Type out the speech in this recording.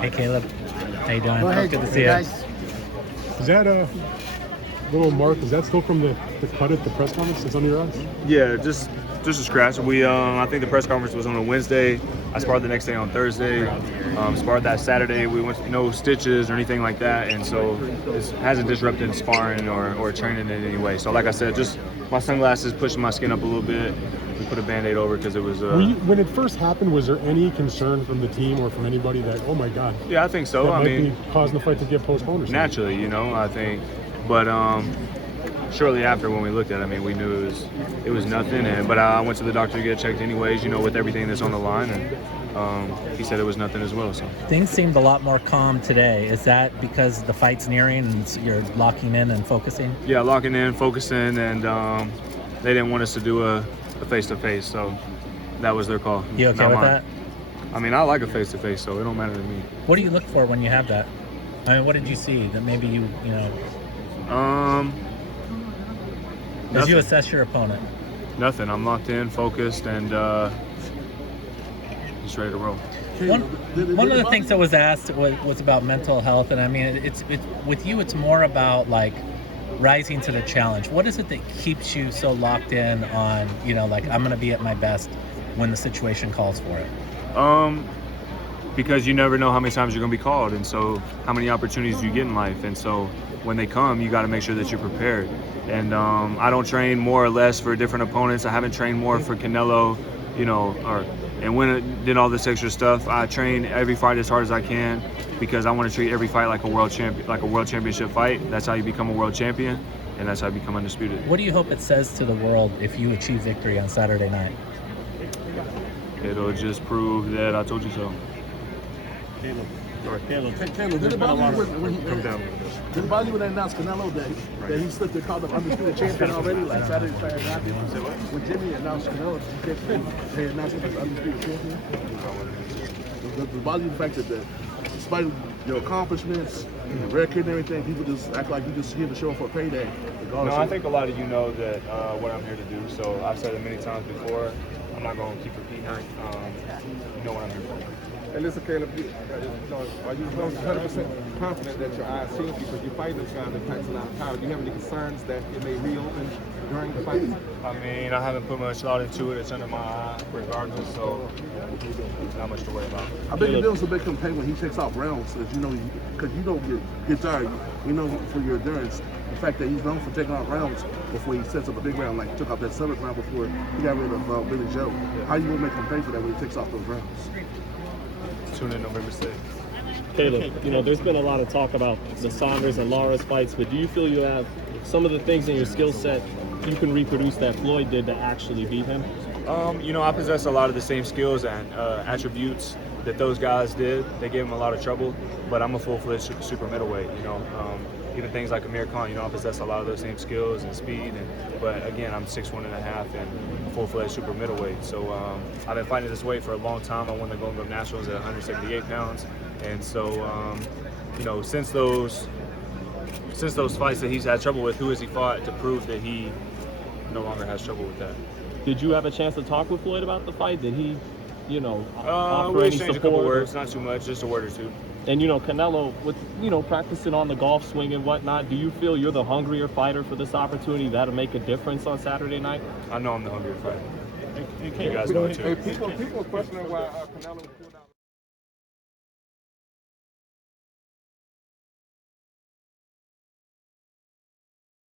Hey Caleb, how you doing? Go ahead, Good to see you. guys. Is that a little mark? Is that still from the cut at the press conference that's under your eyes? Yeah, just a scratch. We I think the press conference was on a Wednesday. I sparred the next day on Thursday. Sparred that Saturday. We went no stitches or anything like that, and so it hasn't disrupted sparring or training in any way. So like I said, just my sunglasses pushing my skin up a little bit. We put a Band-Aid over because it was. When it first happened, was there any concern from the team or from anybody that, oh my God? Yeah, I think so. That I might mean, be causing the fight to get postponed or something. naturally, I think, but shortly after when we looked at it, I mean, we knew it was nothing. But I went to the doctor to get checked anyways, with everything that's on the line, and he said it was nothing as well. So Things seemed a lot more calm today. Is that because the fight's nearing and you're locking in and focusing? yeah, locking in, focusing, and they didn't want us to do a face-to-face, so that was their call. You okay not with mine. that? I mean, I like a face-to-face, so it don't matter to me. What do you look for when you have that? I mean, what did you see that maybe you as you assess your opponent? Nothing. I'm locked in, focused, and just ready to roll. One of the things that was asked was about mental health, and I mean, it's with you, it's more about like rising to the challenge. What is it that keeps you so locked in on, like I'm going to be at my best when the situation calls for it? Because you never know how many times you're going to be called, and so how many opportunities you get in life, and so when they come, you got to make sure that you're prepared. And I don't train more or less for different opponents. I haven't trained more for Canelo, and when I did all this extra stuff, I train every fight as hard as I can because I want to treat every fight like a world championship fight. That's how you become a world champion, and that's how you become undisputed. What do you hope it says to the world if you achieve victory on Saturday night? It'll just prove that I told you so. Caleb, did it bother you did it bother you when they announced Canelo that he slipped the call of undisputed champion already, like Saturday night? When Jimmy announced Canelo, they announced him as undisputed champion. Does it bother you the fact that despite your accomplishments, the record and everything, people just act like you just here to show up for a payday? No, I think a lot of you know that what I'm here to do. So I've said it many times before. I'm not going to keep repeating it. You know what I'm here for. And listen, Caleb, are you 100% confident that your eyes see because you fight this guy that packs a lot of power? Do you have any concerns that it may reopen during the fight? I mean, I haven't put much thought into it. It's under my eye regardless, so not much to worry about. I bet it was a big campaign when he takes off rounds, because you don't get tired. For your endurance. The fact that he's known for taking off rounds before he sets up a big round, like he took off that 7th round before he got rid of Billy Joe. How you gonna make him pay for that when he takes off those rounds? Tune in November 6th. Caleb, there's been a lot of talk about the Saunders and Lawrence fights, but do you feel you have some of the things in your skill set you can reproduce that Floyd did to actually beat him? I possess a lot of the same skills and attributes that those guys did. They gave him a lot of trouble, but I'm a full-fledged super middleweight, even things like Amir Khan, I possess a lot of those same skills and speed, but again, I'm 6'1.5" and a full-fledged super middleweight. So I've been fighting this weight for a long time. I won the Golden Glove Nationals at 178 pounds, and so since those fights that he's had trouble with, who has he fought to prove that he no longer has trouble with that? Did you have a chance to talk with Floyd about the fight? Did he, offer we any exchanged support? a couple words, not too much, just a word or two. And Canelo, with practicing on the golf swing and whatnot, do you feel you're the hungrier fighter for this opportunity? That'll make a difference on Saturday night? I know I'm the hungrier fighter. You guys know it too. People are questioning why Canelo pulled out.